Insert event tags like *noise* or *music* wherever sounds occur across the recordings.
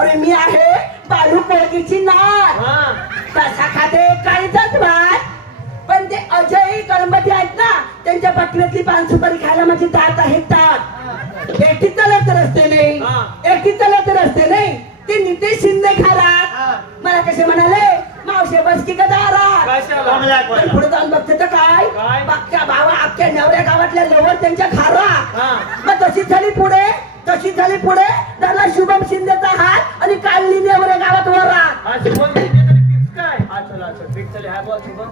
अरे मी आहे बालू कोळगीची नार हा. तसा खाते काळीचाच भात पण ते अजय गणपती आहेत ना त्यांच्या पटल्यातली पान सुपारी खायला माझी दात आहे दात एकटी चालत रस्ते नाही. हा. एकटी चालत रस्ते नाही. ते नितेश शिंदे हा. खाला मला कसे म्हणाले मावशे बस की पण पुढे जाऊन बघते तर काय? काय? अख्ख्या भावा अख्ख्या नवऱ्या गावातल्या लवर त्यांच्या खारा हा. मग तशीच झाली पुढे तशीच झाली पुढे. त्याला शुभम शिंदेचा हात आणि काढली नवऱ्या गावात वरा हा शुभम शिंदे तरी fix काय? हा चला हा शुभम.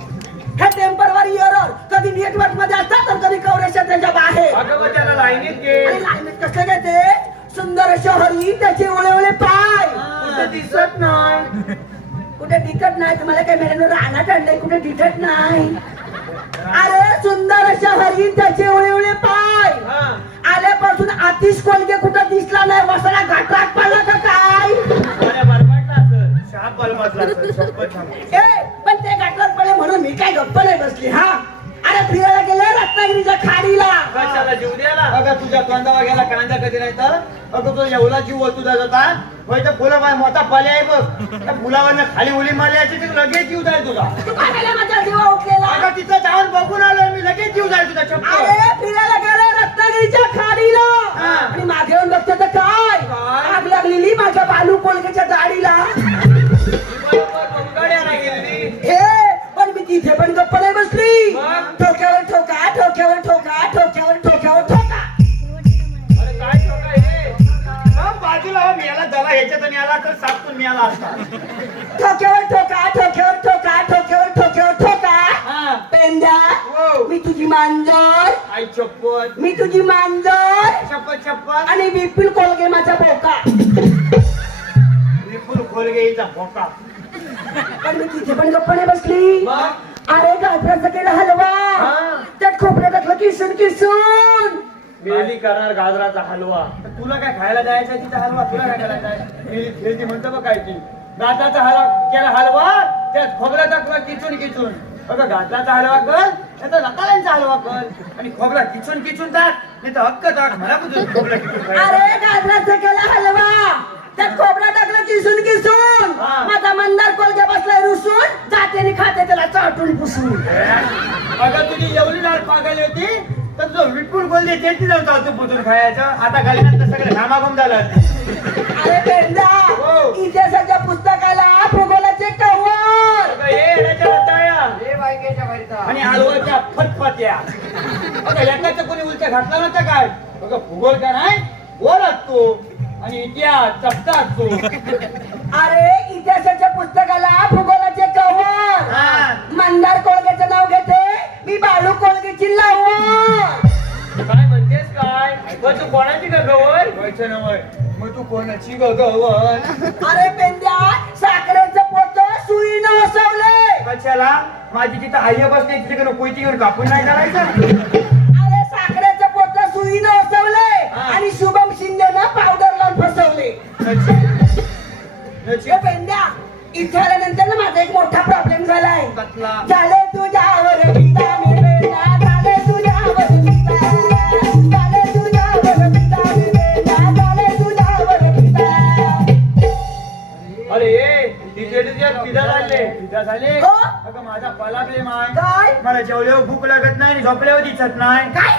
हे टेम्परवरी एरर कधी नेटवर्कमध्ये असतात तर कधी कवरेज त्यांच्या बाहेर. अगं मग त्याला लाईनीत घे. आणि लाईनीत कसं घेते? सुंदर शहरी त्याचे ओळे ओळे पाय कुठे दिसत नाही. कुठे दिसत नाही? तुम्हाला काय मिळालं राहण्यात आणलंय? कुठे दिसत नाही? अरे सुंदर शहरी त्याचे ओळे ओळे पाय. हा. आल्यापासून आतिश कोलगे कुठं दिसला नाही? वसाला घाटात पडला का काय? पण ते घाटात पडले म्हणून मी काय गप्प नाही बसली हा? अरे फिरायला गेले रत्नागिरीच्या खाडीला. कशाला जीव अगं तुझ्या कांदा वाग्याला कांदा कधी नाही तर? अगं तो एवढा जीव होतो तुझा जाता होय तर फुलं बाय मोठा पाले आहे बघ. त्या फुलावरनं खाली उली मारली याची ती लगेच जीव जाईल तुझा. आम्हाला माझा जीवा उठलेला. अगं तिथं जाऊन बघून आलोय मी लगेच जीव जाईल तुझा. जरा ह्याच्यात आला तर सापतून मिळाला असता. ठोक्यावर ठोका ठोक्यावर ठोका ठोक्यावर ठोक्यावर ठोका. हा. पेंद्या हो. मी तुझी मांजर. आई चप्पल. मी तुझी मांजर. चप्पल चप्पल. आणि विपुल कोलगे माझा बोका. विपुल खोलगेचा भोका पण मी तिथे पण गप्प नाही बसली. मग? अरे गाजराचा केला हलवा. हा. त्यात खोबरं टाकलं किसून किसून. मेली करणार गाजराचा हलवा. तुला काय खायला जायचं तिथं हलवा? तुला काय करायचं आहे? मी खेळती म्हणतो बघ काय ती. गाठाचा हलवा केला हलवा त्यात खोबरा टाकला किचून किचून. बघा गाठाचा हलवा कर त्याचा रताळ्यांचा हलवा कर. आणि खोबरा किचून किचून टाक नाही तर हक्क टाक. मला कुठं खोबरा किचून. अरे गाजराचा केला हलवा. त्यात खोबरं टाकलं किसून किसून. माझा मंदार कोलगे बसलाय रुसून जाते खाते त्याला चाटून पुसून. अगं तुझी एवढी लाल पागल होती तर जो विपुल बोलले त्याची नव्हतं होतं पुजून खायचं. आता खाली आता सगळं घामाघूम झालं. अरे हो. इतिहासाच्या पुस्तकाला भूगोलाचे कव्वर. अगं, ये येण्याच्या रताळ्या. आणि हलवाच्या फटफट्या. बघा कोणी उलट्या घातला नव्हता काय? बघा भूगोल का नाही वर असतो आणि इतिहास चपटा असतो. अरे इतिहासाच्या पुस्तकाला भूगोलाचे कव्वर. हा. मंदार कोळगेचं मग तू कोणाची गगवन? अरे पेंद्या साखरेचं पोत सुईनं वसवले कशाला? माझी तिथं आई बसली तिथे कोयती घेऊन कापून नाही करायचं? अरे साखरेचं पोत सुईनं वसवले हा. आणि शुभम शिंदेनं पावडर लावून फसवले. पेंद्या इथे आल्यानंतर ना माझा एक मोठा प्रॉब्लेम झालाय. कसला? झाले झाले. हो? अगं माझा पला प्रेम आहे. काय? मला जेवल्यावर भूक लागत नाही आणि झोपल्यावर दिसत नाही. काय?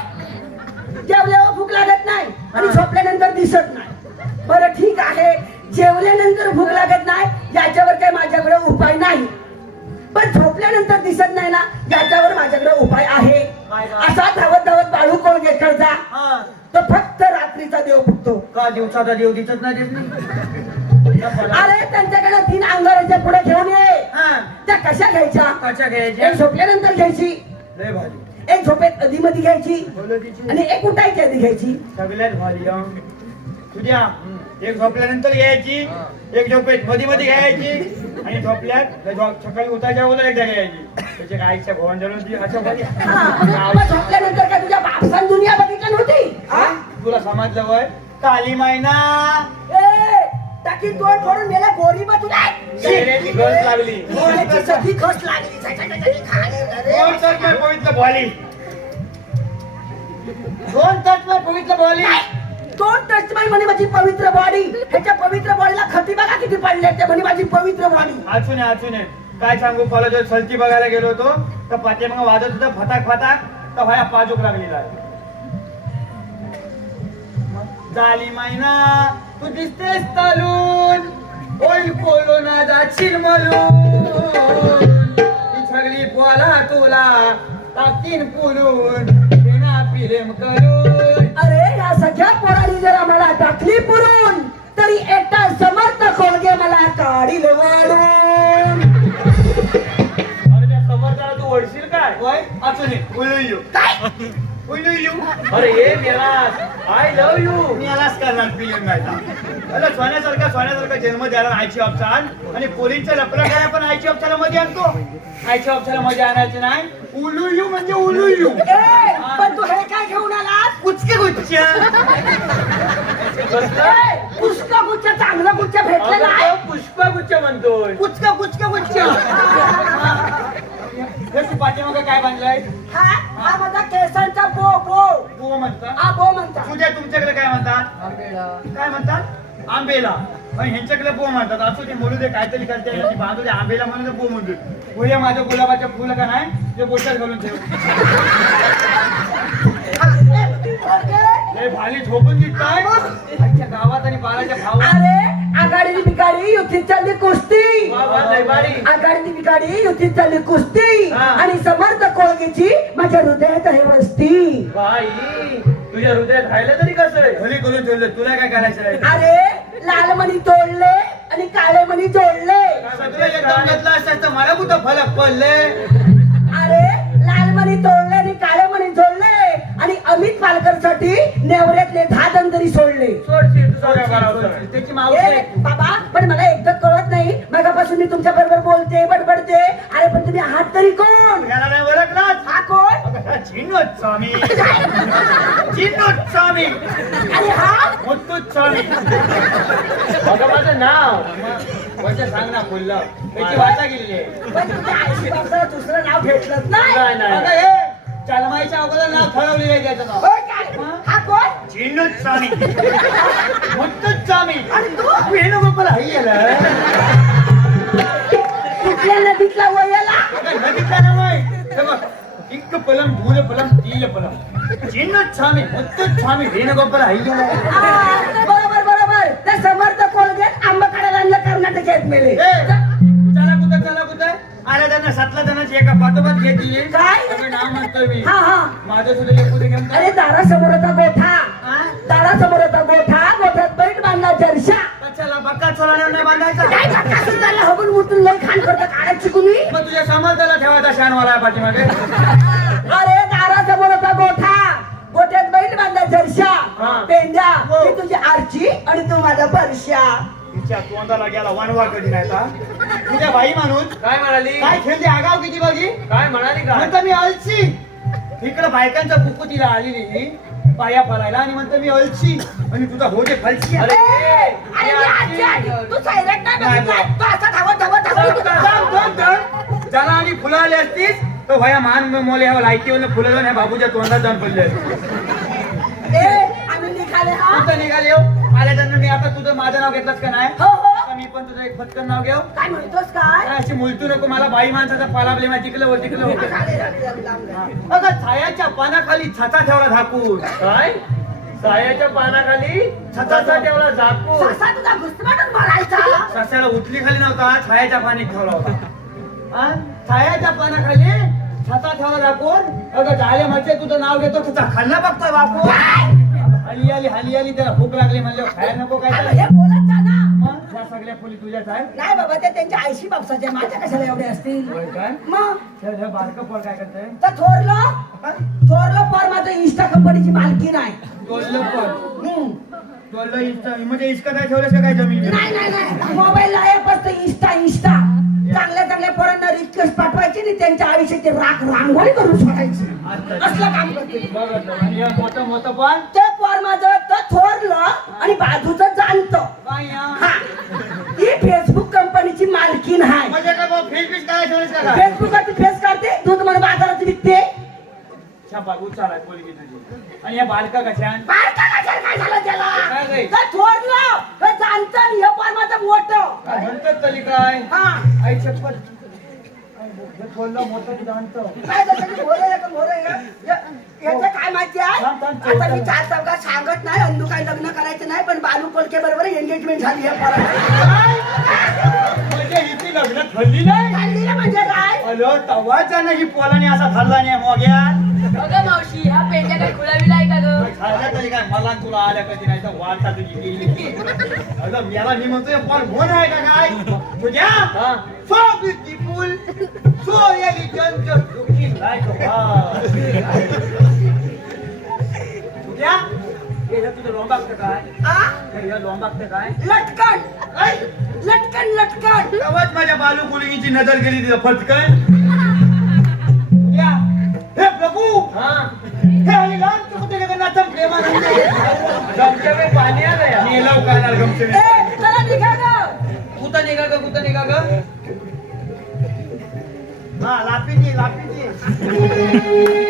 जेवल्यावर भूक लागत नाही आणि झोपल्यानंतर दिसत नाही. बरं ठीक आहे. जेवल्यानंतर भूक लागत नाही याच्यावर काही माझ्याकडे उपाय नाही. पण झोपल्यानंतर दिसत नाही ना याच्यावर माझ्याकडे उपाय आहे. काय? असा धावत धावत बाळू कोण हा. तो फक्त रात्रीचा देव फुकतो का दिवसाचा देव दिसत नाही दिसत नाही अरे त्यांच्याकडे तीन अंगाराच्या पुढे घेऊन ये. हा. त्या कशा घ्यायच्या? कशा एक घ्यायच्या झोपल्यानंतर घ्यायची. लय भारी. एक झोपेत अधी मध्ये घ्यायची आणि एक उठायची आधी घ्यायची. सगळ्यात भारी हं. तुझ्या एक झोपल्यानंतर घ्यायची एक झोपेत मध्ये मध्ये घ्यायची आणि झोपल्यात झोप- सकाळी उठायच्या अगोदर एकदा घ्यायची. त्याच्या आईच्या भवन जळून ती अशा हा, झोपल्यानंतर काय तुझ्या बापसान दुनिया बघितली नव्हती? हा? तुला समजलं वय? काली मैना. ए, टाकी तोड फोडून मेला गोरी बा तुला. चेहऱ्याची गरज लागली. गोऱ्याची सगळी खस लागली. सगळी खाली. अरे, दोन में पवित्र बॉली दोन तट में पवित्र बॉली? दोन टच माई म्हणे माझी पवित्र बॉडी ह्याच्या पवित्र बॉडीला खती बघा किती पडले ते म्हणे माझी पवित्र वाणी आचू नये आचू नये काय सांगू कॉलेज सलती बघायला गेलो होतो. तर पाठीमागं वाजत होतं फटाक फटाक. तर भाया पाजूक लागलेला झाली मैना. तू दिसतेस चालून ओय कोलोना जाशील मलून. ती सगळी बोला तुला टाकीन पुलून. बिना फिल्म करून. अरे या सगळ्या पोरांनी जर आम्हाला टाकली पुरून तरी एकटा समर्थ खोलगे मला काढील वाढून. अरे त्या समर्थाला तू ओढशील काय वय असू नये उलू काय उलू अरे मेलास आय लव्ह यू मी यालाच करणार फिल्म गायचा अरे सोन्यासारखा सोन्यासारखा जन्म द्यायला आयची ऑप्शन आणि पोलीसच्या लपला काय पण आयची ऑप्शनला मध्ये आणतो. आयची ऑप्शनला मध्ये आणायचं नाही. उलुयू म्हणजे उलुयू ए, पण तू हे काय घेऊन आलास? कुचके गुच्छ पुष्क गुच्छ चांगलं गुच्छ भेटलं नाही. पुष्पगुच्छ म्हणतोय. कुचका कुचका काय बांधलंय? हा? हा माझा केसांचा बो बो तू म्हणता? हा बो म्हणता. तुझ्या तुमच्याकडे काय म्हणतात? काय म्हणतात? आंबेला. ह्यांच्याकडे बो म्हणतात. असं ते बोलू दे काहीतरी करते. ती बांधू दे आंबेला म्हणून बो म्हणतो उद्या माझ्या गुलाबाच्या फुलं का नाही? ते बोटात घालून ठेव. लय भाली झोपून काय आजच्या गावात आणि बाळाच्या भावात. अरे आघाडीची बिगाडी युतीत चालली कुस्ती. आघाडीची चालली कुस्ती. आणि समर्थ कोळगेची माझ्या हृदयात आहे वस्ती. बाई तुझ्या हृदयात राहिलं तरी कसं आहे? घरी करून ठेवलं तुला काय करायचं अरे लाल मणी तोडले आणि काळे मणी जोडले. सगळं एकदम घेतलं असतं तर मला कुठं फलक पडले? अरे लाल मणी तोडले आणि अमित पालकरसाठी नेवऱ्यातले दहा दंतरी सोडले. सोडशील तू सोड्या बरोबर त्याची ए, बाबा पण मला एकच कळत नाही. मगापासून मी तुमच्या बरोबर बोलते बडबडते. अरे पण तुम्ही आहात तरी कोण? याला नाही ओळखलाच हा कोण? चिन्नोत स्वामी चिन्नोत स्वामी आणि हा? मुत्तूत स्वामी बघा माझं नाव. कोणतं सांग ना फुललं त्याची वाचा गेलेली आहे. पण तुमच्या आईशी बापाला दुसरं नाव भेटलंच नाही. नाही नाही. आता हे जन्माईच्या अगोदर नाव ठरवलेलं आहे त्याचं नाव होय काय? हा कोण? चिन्नोत स्वामी. मुत्तूत स्वामी. आणि तू? वेणुगोपाल हाई कुठल्या नदीतला वयाला नदीचा नाव आहे हे बघ इंक पलम पलम तील पलम वेणुगोपाल हाई बरोबर बरोबर. त्या समर्थ कोलगेट आंबा काढायला आणलं कर्नाटकात मेले. त्यांना सातला जणांची एका पाठोपाठ घेतली काय? नाव म्हणतोय मी. हा हा. माझं सुद्धा एक उद्या घेऊन अरे दारासमोर होता गोठा. हा? दारासमोर होता गोठा. गोठ्यात बैठ बांधला जरशा. कशाला? बक्का चोळा नाही बांधायचा? काय काका त्याला हबून मुतून लय खाण करता. काढायची कुणी मग तुझ्या समाजाला ठेवायचा शानवाला आहे पाठीमागे. अरे दारासमोर होता गोठा. गोठ्यात बैठ बांधला जरशा. हा. पेंड्या. हो. मी तुझी आरची आणि तू माझा परश्या. तिच्या तोंडाला गेला वनवा कधी नाही का? तुझ्या बाई माणूस. काय म्हणाली? काय खेळते? आगाव किती बघी काय म्हणाली काय? म्हणतो मी अलसी इकडं बायकांचा कुकू तिला आलेली. पाया पडायला. आणि म्हणतो मी अलसी आणि तुझा हो फलसी अरे ए, अरे मी आजी आजी तू सायलेंट नाही नाही बघितलाय? बा. तू असा धावत धावत धावत जाऊ, जाऊ, जाऊ. ज्याला आणि फुलं आली असतीस तो भया मान मोले ह्या लायकीवर फुलं जाऊन बाबूच्या तोंडात जाऊन पडले ए आम्ही निघाले हा. कुठं निघाले हो? आल्या त्यांना मी आता तुझं माझं नाव घेतलंस का नाही? हो हो. आता पण तुझं एक फटकन नाव घेऊ? काय म्हणतोस काय? अशी मुलतू नको मला? बाई माणसाचा पालाबले माहिती तिकडं वर तिकडं होतं झाले. अगं छायाच्या पानाखाली छता ठेवला झाकून. काय? सायाच्या पानाखाली छताचा ठेवला झाकून? ससा तुझा घुसमाटच मारायचा? सस्याला उतली खाली नव्हता छायाच्या पाणी ठेवला होता. आ? छायाच्या पानाखाली छता ठेवला झाकून? अगं झाले म्हणजे तुझं नाव घेतो तुझा खाल्ला बघतोय बापू. हली आली हली आली त्याला भूक लागली म्हणलं खायला नको काय अरे, तर? हे बोलत जा ना. सगळ्या फुली तुझ्याच आहे नाही बाबा ते त्यांच्या आईशी बापसाचे माझ्या कशाला एवढे असतील? होय काय मग? चल, हे बारकं पोर काय करतंय? तर थोरलं थोरलं पर माझं इन्स्टा कंपनीची मालकी नाही टोललं पोर? हम्म. टोललं इस्का म्हणजे इस्का काय ठेवलंस का काय जमीन नाही नाही नाही. मोबाईल ऍप असतं इन्स्टा इन्स्टा. चांगल्या चांगल्या पोरांना रिक्वेस्ट पाठवायची आणि त्यांच्या आयुष्याची राख रांगोळी करून सोडायची. असलं काम करते. मोठं पण ते पोर माझं तर थोरलं आणि बाजूचं जाणतं? हा. फेसबुक कंपनीची मालकीन आहे म्हणजे भाऊ फेस काढते दूध म्हणून बाजारात विकते. आणि या बालका कशा? बारका कशाला? काय झालं त्याला? थोरलं. हे जाणतं आणि हे पोर माझं मोठं. तरी काय? हा. आई हे बोललं मोठं जाणतं काय झालं ते भोरं आहे का भोरं आहे का? या- याचं काय माहिती आहे? थांब, थांब, आता मी चौथा. चार चौकात सांगत नाही अंदू काय लग्न करायचं नाही पण बालू कोलके बरोबर एंगेजमेंट झाली आहे म्हणजे हिची लग्न ठरली नाही? झाली ना म्हणजे काय? अलो तवाच ना ही पोलाने असा धरला नाही मोग्या अगं मावशी ह्या पेंड्या काय खुलाविला आहे तरी काय मला तुला आल्या कधी नाही तर वाटा तुझी गेली. अगं याला मी म्हणतोय पण आहे का काय? तुझ्या हा. So beautiful so elegant just looking like तुझ्या तुझं लोंबागतं काय? आ? हे हे लोंबागतं काय? लटकन लटकन लटकन. माझ्या बालू कुलिंगीची नजर गेली तिथं फटकन. गमचे ए चला निघा ग. कुठं निघा ग कुठं निघा ग? हा लापीची लापीची *laughs*